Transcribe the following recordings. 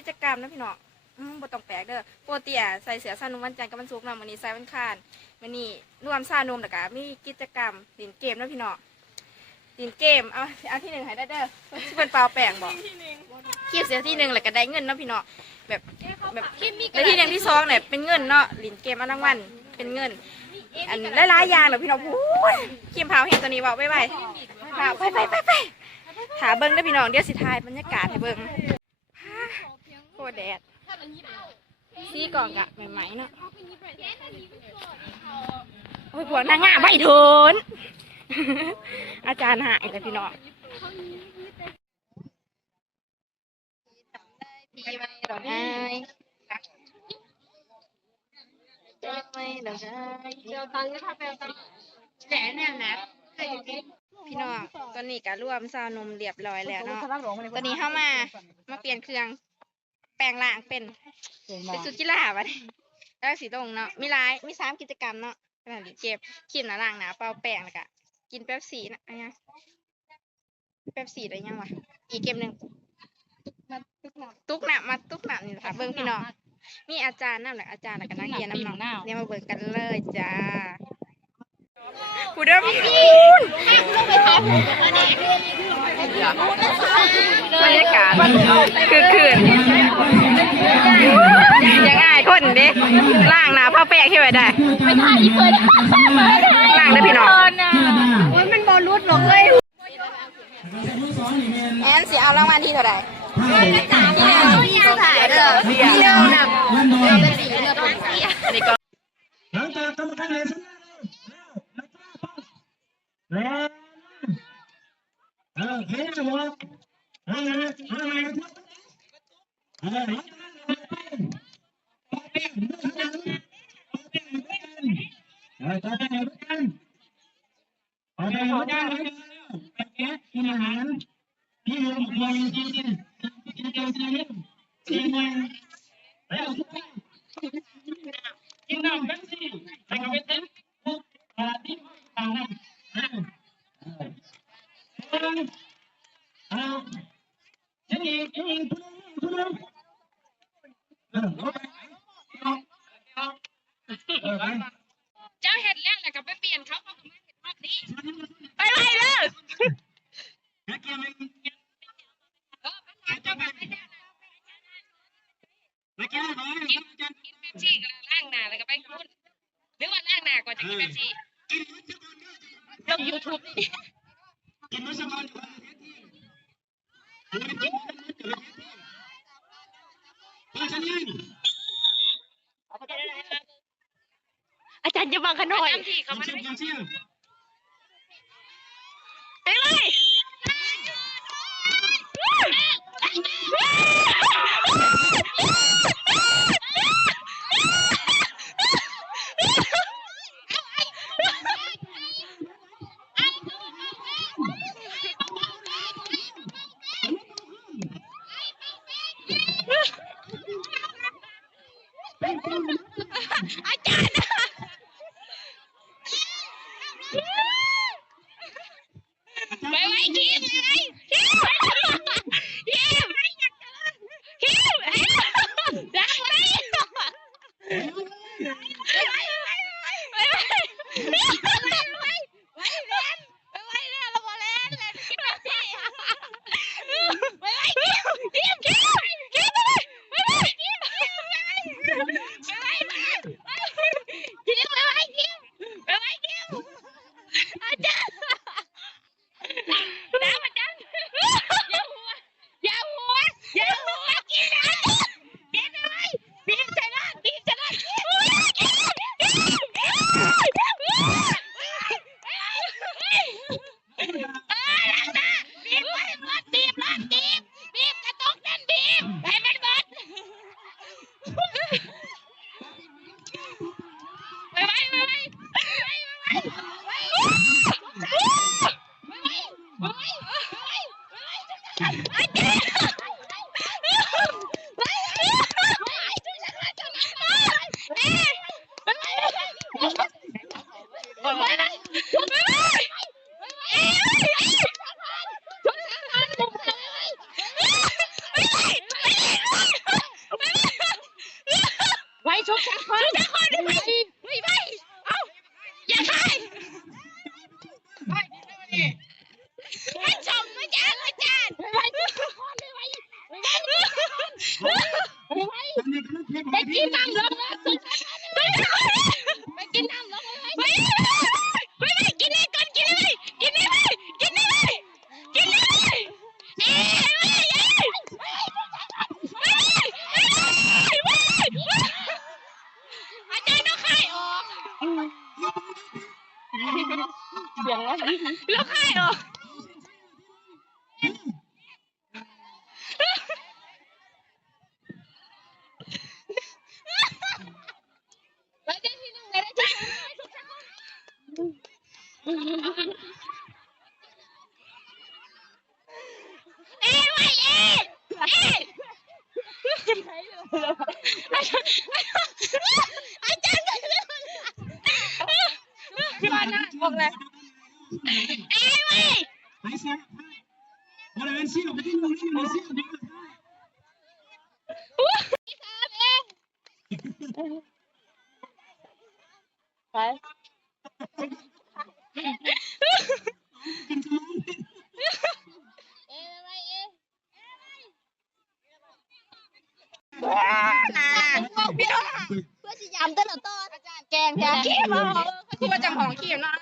กิจกรรมนะพี่น้องอืมบ่ต้องแปลกเด้อปกติอะใส่เสื้อซานุมวันจันทร์กับวันศุกร์เนาะมื้อนี้ใส่วันคานมื้อนี้รวมซานุมแล้วก็มีกิจกรรมเล่นเกมนะพี่น้องเล่นเกมเอาเอาที่หนึ่งให้ได้เด้อสิเพิ่นเปล่าแป้งบอกคีบเสียที่หนึ่งแล้วก็ได้เงินเนาะพี่น้องแบบแบบแล้วที่หนึ่งที่สองเนี่ยเป็นเงินเนาะเล่นเกมเอารางวัลเป็นเงิน อันหลายๆอย่างเลยพี่น้องโอ้ยคิมพาเห็นตัวนี้บอกไปไปพาไปไปไปไปหาเบิ้งได้อพี่น้องเดี๋ยวสิทายบรรยากาศให้เบิ้ง โคตรแดดซีก่อนกะใหม่ๆเนาะโอ้ยพวกนางงามไม่ทนอาจารย์หายเลยพี่น้องพี่ไม่ดอกไม้ไม่ดอกไม้เดี๋ยวตังค์จะทำไปเอาตังค์แหน่เนี่ยนะเคยอยู่ที่พี่น้องตอนนี้ก็รวมซาวนมเรียบร้อยแล้วเนาะตอนนี้เข้ามา มาเปลี่ยนเครื่องแปลงร่างเป็นเป็นสุดกีฬาวะเนี่ยแล้วสีตรงเนาะมีหลายมีสามกิจกรรมเนาะขนาดนี้เจ็บขีดหนาล่างหนาเป่าแป้งแล้วก็กินเป๊ปซี่นะอะไรเงี้ยเป๊ปซี่ได้ยังวะอีกเกมหนึ่งตุ๊กหนักมาตุ๊กหนักนี่แหละค่ะเบิ้งพี่น้องมีอาจารย์นั่นแหละอาจารย์แล้วก็นักเรียนน้ำน้องเรียนมาเบิ่งกันเลยจ้า ผู้เดิมพี่คุณบรรยากาศคือคืนยังง่ายคนเด้ล่างหนาผ้าแป้งที่ไว้ได้ล่างได้อพี่น้องมันบอลรุดหรอกเลยแอนสิเอารางวัลที่เท่าไหร่ถ่ายเด้อเดี๋ยวนะหลังจากกรรมการเลยแล้วเออเฮ้ยจะบอกเออเออเออเออต่อไปไหนกันต่อไปไหนกันไปแกะกินอาหารที่รว มตัวจริงจริงกินเกลือเสียเล่มกินมันแล้วทุกท่านกินน้ำกันสิไปกับเต้นปุ๊บอาทิตย์ต่างกันนะเออเอาฉันเองฉันเองทุกทุกเออเอาไปเอาเอาเออไป เจ้าเห็ดแล้วแหละกับไปเปลี่ยนเขาเขาก็มาเห็ดมากนี้ ไปไปเลย เดี๋ยวเกี่ยวมัน เออไปหาเจ้าแบบไปแน่นะ เดี๋ยวเกี่ยวมัน กินกินเป๊ปซี่กับล่างหน้าแล้วก็ไปคุณหรือว่าล่างหน้าก่ อนจะกินเป๊ปซี่กินลงยูทูบนี่กินไม่สบายกินกินไปฉันยิงอาจารย์จะบังขน่อยจำที่เขายังมันเชี่ยไม่ยังเชี่ยไป แล้วแล้วใครออกแล้วได้ที่หนึ่งเลยได้ที่หนึ่งเอ้ยไว้เอ้ยเอ้ยอาจารย์อาจารย์มาหน้าบอกเลยเอ้ยไว้ ไปเสียบริเวณเสี้ยวไปที่มือที่มือเสี้ยวดี ไป กินขนม เอ้ยไว้เอ้ย พี่น้อง เพื่อสิยามแต่ละตอน อาจารย์แกงแท้ขี้มาคือว่าจำของขี้เนาะ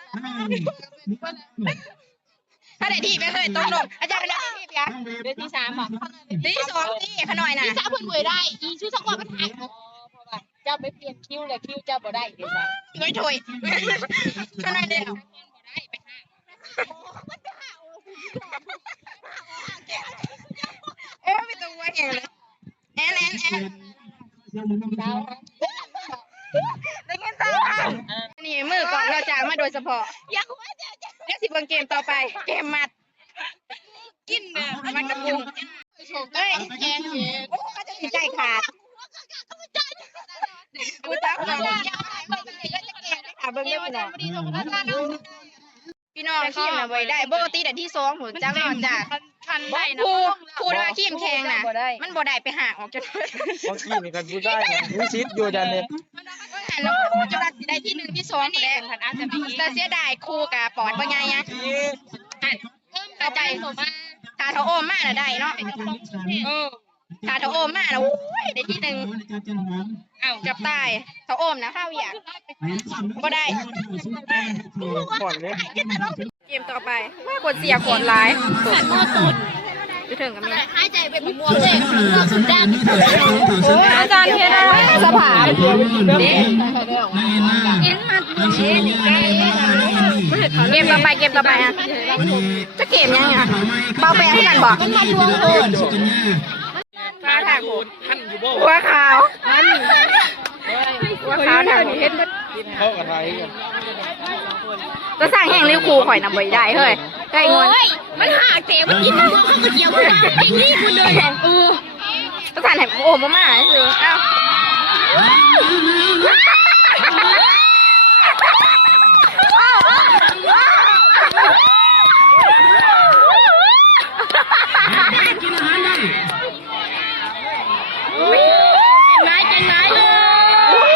ถ้าไหนที่ไม่เคยตกลงอาจารย์เป็นอะไรที่พี่เดือนที่สามอะที่สองที่ขน่อยนะที่สามเพิ่นเวยได้อีชื่อสักวันมันหักเพราะว่าเจ้าไปเปลี่ยนคิวเลยคิวเจ้าบ่ได้เดี๋ยวสามช่วยช่วยขน่อยเดียวบ่ได้ไปหักเอ๊ะไม่ต้องว่าแกเลยแอนแอนแอนดาว ได้เงินสามพันนี่มือก่อนเราจ้างมาโดยเฉพาะอยากว่าเจ้าจะเดี๋ยวสิเบิ่งเกมต่อไป เกมมัด กินเด้อมันกระพุงชมได้แกงเห็นโอ้ก็จะใจขาดกูจักเราค่ะเบิ่งเด้อพี่น้องดีลงกันนะ พี่น้องขี้มน่ะไว้ได้ปกติแต่ที่สองผมจังนอนจ้ะคันได้นะครูครูที่ว่าขี้มแข็งน่ะมันบ่ได้ไปหาออกจนบางทีนี่กันพูดได้นะวิชิตอยู่จันเนี่ยแล้วครูจะรัดสิได้ที่หนึ่งที่สองแหละคันอาจจะมีแต่เสียดายครูกับปอดบ่ไงอะเพิ่มกระจายสมมาถ้าเทาโอมมาน่ะได้เนาะเออ ถ้าเทาโอมมาน่ะโอ้ยได้ที่หนึ่งอาจารย์จันหอมเอ้าเกับตายเทาโอมนะข้าวอยากบ่ได้ก่อนเลยเกมต่อไปว่ากดเสียขวดร้ายสัตว์มอตุนไปถึงกับแม่หายใจเป็นม่วงเลยเราสุดแดนโอ้ยอาจารย์เทนะสภากินมาดูเองไก่เกมต่อไปเกมต่อไปอะจะเกมยังไงอะเบาแปลงกันบอกมันมาดวงโหดมาถ่ายผมท่านอยู่บ่หัวขาวหัวขาวถ่ายเห็นเข้ากับไรกันก็สร้างแห่งริ้วคูข่อยนำไปได้เฮ้ยใกล้งอนมันหาเก๋มันกินน้ำมันก็เกี่ยวกันไอ้นี่คุณเลยเออก็สั่นแห่งโอ้มาม่าคือเอ้า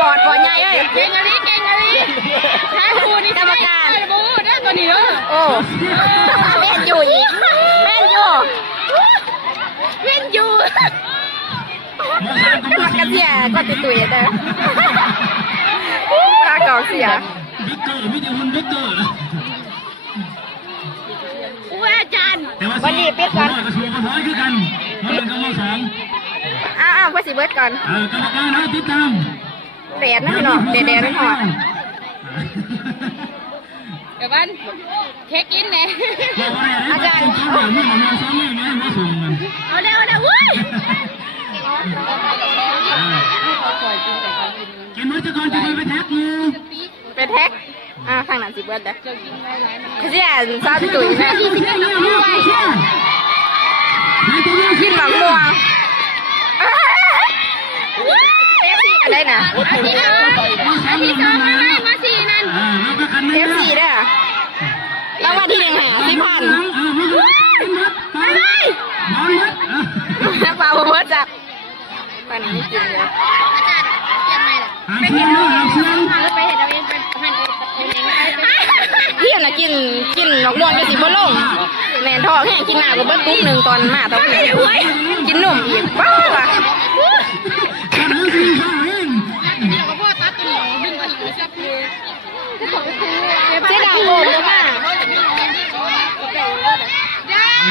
ปอดปอดใหญ่เอ้ย เก่งอะไรเก่งอะไรถ้าคูนี่ กรรมการ บูได้ตัวนี้ เด้อโอ้แม่นอยู่อีกแม่นอยู่เว้นอยู่ก็มักกระเสียก็ตุยตุยๆเด้อตาเก่าเสียบิ๊กเกอร์ไม่ได้หุ่นบิ๊กเกอร์อู้อาจารย์แต่ว่าวันนี้ปิดกันกระทรวงกระท้อยคือกันมันเป็นกำลังสองอ้าวอ้าวเพื่อสิเบิร์ดก่อนเอ่อกรรมการให้ติดตามแดดนะพี่น้องแดดแดดไม่พอ เดี๋ยวมันเช็คอินเลยอาจารย์เขาแบบนี้มันซ้อมนี่นะไม่ส่งมันเอาเดี๋ยวเดี๋ยวเว้ยกินมื้อจะก่อนจะไปแท็กมือเป็นแท็กอ่าข้างหน้าสิเบิร์ดเด้อคือเสียซาตุยตุยๆแม่กินหมักม่วงเอฟซีกันได้นะ อันที่สองอันที่สองมาให้มาสี่นั่น อ่าแล้วก็คัน เอ นี้ ฟซีได้อะรางวัลที่หนึ่งหาสิพัน ไปเลยนอนมัด นักปลาเบิร์ดจ้ะ ตอนนี้ไม่กินเลยอาจารย์เปลี่ยนใหม่เลยไปเห็นลูกหาเพื่อนไปเห็นเอาเองเป็นหันไปเองไปเพี่อนน่ะกินกินดอกม่วงจะสิบ่ลงแม่นทองแห้งกินหน้าก็เบิดตุ๊กหนึงตอนมาตอนนี้กินนมอีกว้าวว่ะถ้าเธอสี่ข้าวเองเดี๋ยวก็พ่อตัดตัวหนูดึงมาถึงจะคือเจ๊ดาวโอมบ่มา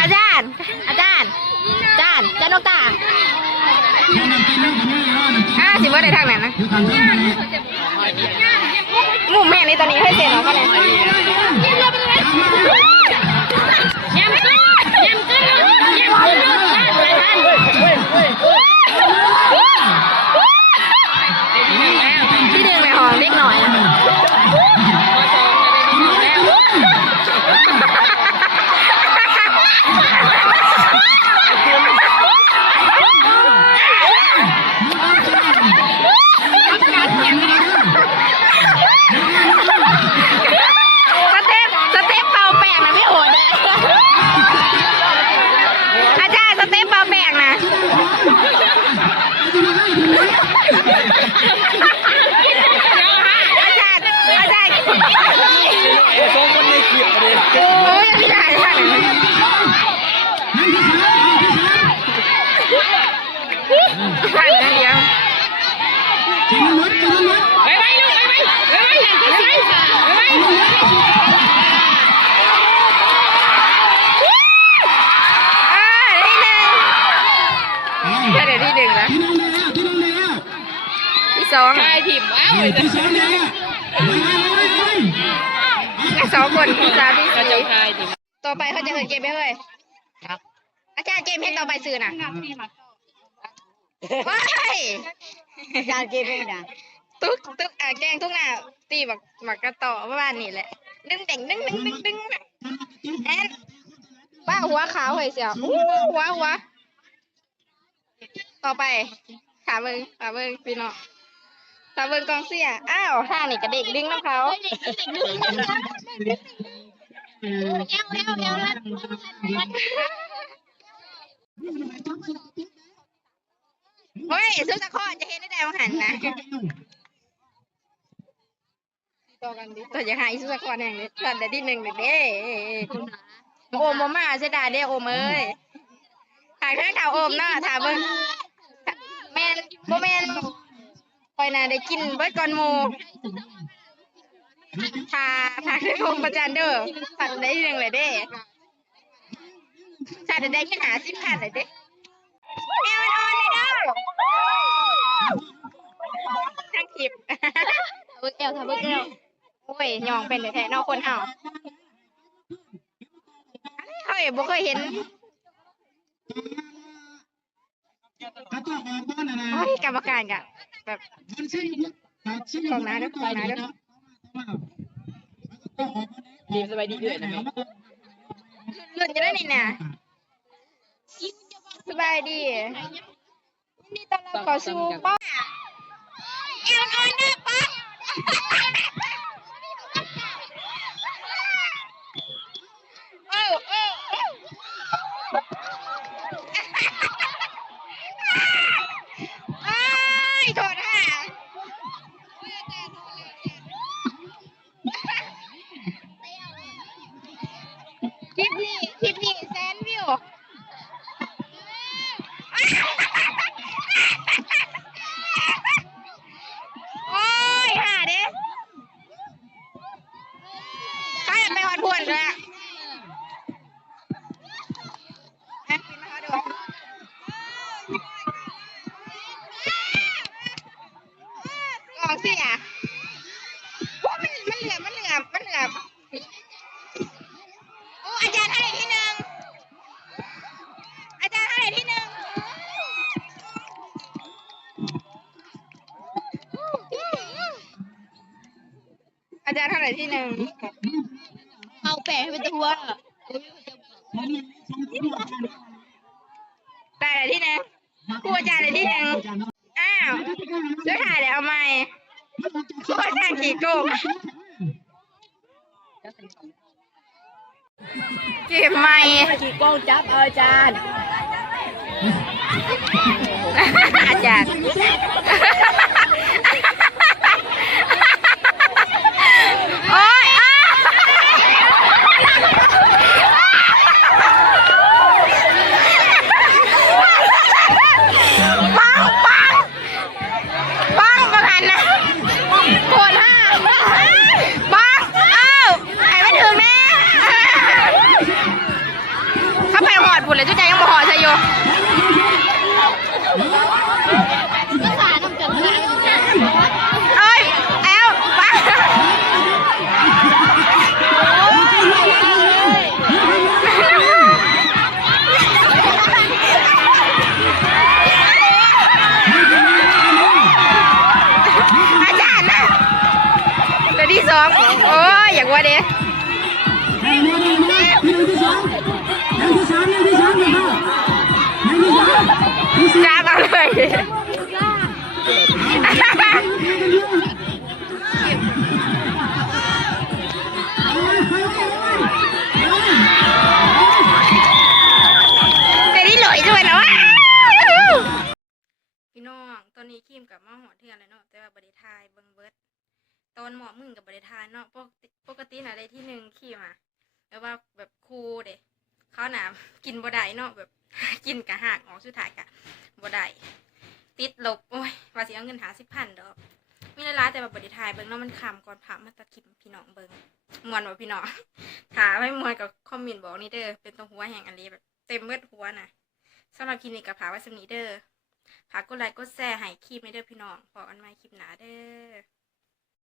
อาจารย์อาจารย์ ได้ทางไหนนะมุมแม่นี่ตอนนี้ให้เจนเหรอก็เลยำขึ้นยำขึ้นยำขึ้นไปทัน ที่ดึงในห้องเล็กหน่อย สเต็ปสเต็ปเป่าแป้งนะไม่โหดอาจารย์สเต็ปเป่าแป้งนะอาจารย์อาจารย์ สองคนในเกียร์เลย โอ้ยไม่ได้ท่านท่านนั้นเดียว กินน้ำมันกินน้ำมัน ไปไปลูกไปไปไปไปอย่างที่สี่ไปไป อ่าได้หนึ่ง เอ้ย แค่เดี๋ยวที่หนึ่งแล้ว ที่นั่งแล้วที่นั่งแล้ว ที่สอง ชาย ถิ่มว้าวเอ้ยที่สองแล้วไปไปไปไปที่สองคนที่สามที่กระจสี่กชายถิ่มต่อไปเขาจะเกิดเกมไหมเฮ้ยอาจารย์เกมเพลงต่อไปสื่อน่ะว้ายอาจารย์เกมเพลงน่ะตุ๊กตุ๊กอะแกงทุกหน้าตีบักบักกระต่อประมาณนี้แหละดึงแต่งดึงดึงดึงดึงน่ะแอนป้าหัวขาวเฮ้ยเสียวอู้หัวหัวต่อไปขาเบิงขาเบิงพี่น้องขาเบิงกองเสียอ้าวท่านี่กระเด็กดึงน้ำเขาเอวเอวเอวแล้วเฮ้ยซุปตะคอจะเห็นได้แต่ว่าหันนะตัวจะหายซุปตะคอแห่งนี้ตอนแต่ที่หนึ่งเด้โอมบ่มาเสียดายเด้โอมเอ้ยถ่ายข้างข่าวโอมเนาะถามเบิ่งแม่นบ่แม่นค อยน่ะได้กินเบิดก่อนหมู่ทาทาได้โอมประจันเด้อฝันได้ที่หนึ่งเลยเด้ชาติได้แค่หาสิบพันเลยเด้แอลออนเลยเด้อทั้งคลิปเบิกเอวทำเบิกเอวโอ้ยยองเป็นแท้ๆเนอกคนเฮาเฮ้ยบ่เคยเห็น กระจกออกบ้านนะนะเฮ้ยกรรมการกะแบบมันชื่อชื่อของน้าเด้อของน้าเด้อดีสบายดีเอื่อยนะรุ่นจะได้นี่น่ะสบายดียินดีต้อนรับเข้าสู่ป้าแอลออนเด้อป้าเอ้าเอ้าเอ้า ไอ้ายโทษค่ะคลิปนี้คลิปนี้แสนวิวโอ้ยห่าเด้ข้า อยากไปฮอดพวนด้วยอะอะปิดมาฮอดดูกองเสียโอ้มันมันเหลือมมันเหลือมมันเหลือมโอ้อาจารย์อะไรที่หนึ่งอาจารย์อะไรที่หนึ่งอาจารย์เท่าไหร่ที่หนึ่งเอา แปะให้เป็นตัวแต่อะไรที่ไหนครูอาจารย์อะไรที่ไหนอ้าวเดี๋ยวถ่ายเดี๋ยวเอาใหม่ครูอาจารย์ขี่โกงเก็บใหม่ขี่กงจับอาจารย์อาจารย์ หัวเด้ได้ไหมได้ไหมที่หนึ่งที่สองยังที่สามยังที่สามเลยพ่อยังที่สามที่สี่จ้าเอาเลยแต่นี่หลอยด้วยนะวะพี่น้องตอนนี้คิมกับ ตอนหมอมึงกับบริทายเนาะปกติปกติน่ะได้ที่หนึ่งคิมอะแล้วว่าแบบครูเด็เขาหนากินบ่ได้เนาะแบบกินกะห่างออกสุดท้ายกะบ่ได้ติดลบโอ้ยว่าสิเอาเงินหาสิบพันดอกมีละลายแต่ว่าบริทายเบิงเนาะมันคำก่อนผ่ามาตัดคลิปพี่น้องเบิงมวนว่าพี่น้องถามให้มวนกับคอมเมนต์บอกนี่เด้อเป็นตรงหัวแห่งอันนี้แบบเต็มเบิดหัวน่ะสำหรับคลินิกกับผาไว้สำนีเด้อผากกดไลค์กดแชร์ให้คลิปในเด้อพี่น้องพอกันใหม่คลิปหนาเด้อ